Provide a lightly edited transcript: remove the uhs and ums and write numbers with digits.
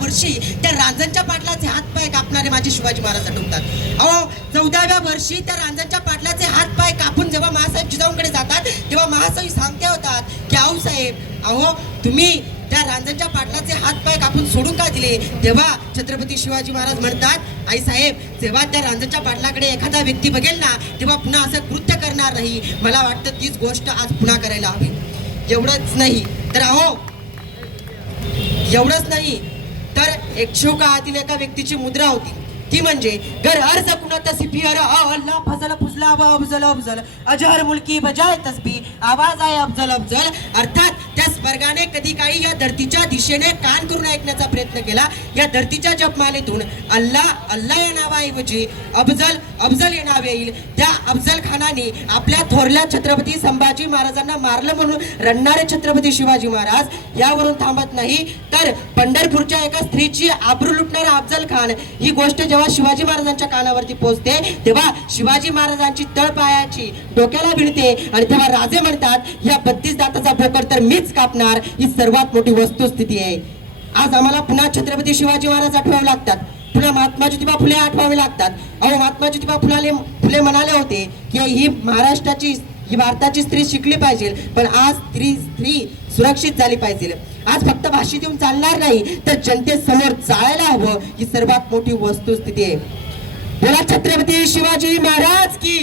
वर्षी त्या रांजणच्या पाटलाचे हातपाय कापणारे माझे शिवाजी महाराज आठवतात। अहो 14व्या वर्षी त्या रांजणच्या पाटलाचे हातपाय कापून जेव्हा महासाहेब जिजाऊंकडे जातात तेव्हा महासाहेब सांगते होतात की आऊ साहेब, अहो तुम्ही त्या रांजणच्या पाटलाचे हातपाय कापून सोडून का दिले? तेव्हा छत्रपती शिवाजी महाराज म्हणतात, आई साहेब, जेव्हा त्या रांजणच्या पाटलाकडे एखादा व्यक्ती बघेल ना तेव्हा पुन्हा असं कृत्य करणार नाही। मला वाटतं तीच गोष्ट आज पुन्हा करायला हवी। एवढंच नाही तर अहो, एवढंच नाही तर एकशो काळातील एका व्यक्तीची मुद्रा होती, ती म्हणजे घर अर्ज कुणात सिफियर अल्लाह फजल फुजला अफजल अफजल अजहर मुल्की बजाय तस्बी आवाज आहे अफजल अफजल। अर्थात त्या स्वर्गाने कधी काही या धरतीच्या दिशेने कान करून ऐकण्याचा प्रयत्न केला। या धरतीच्या जपमालेतून अल्लाह अल्लाह या नावाऐवजी अफजल अफजल हे नाव येईल। त्या अफजल खानाने आपल्या थोरल्या छत्रपती संभाजी महाराजांना मारलं म्हणून रडणारे छत्रपती शिवाजी महाराज यावरून थांबत नाही, तर पंढरपूरच्या एका स्त्रीची आबरू लुटणारा अफजल खान ही गोष्ट जेव्हा शिवाजी महाराजांच्या कानावरती पोहोचते तेव्हा शिवाजी महाराजांची तळपायाची डोक्याला भिडते आणि तेव्हा राजे म्हणतात, या 32 दाताचा बोकड तर मीच कापणार। ही सर्वात मोठी वस्तुस्थिती आहे। आज आम्हाला पुन्हा छत्रपती शिवाजी महाराज आठवावे लागतात, पुन्हा महात्मा ज्योतिबा फुले आठवावे लागतात। अहो महात्मा ज्योतिबा फुले म्हणाले होते की ही भारताची स्त्री शिकली पाहिजे, पण आज स्त्री सुरक्षित झाली पाहिजे। आज फक्त भाषेत येऊन चालणार नाही तर जनतेसमोर जायला हवं, ही सर्वात मोठी वस्तुस्थिती आहे। बोला छत्रपती शिवाजी महाराज की।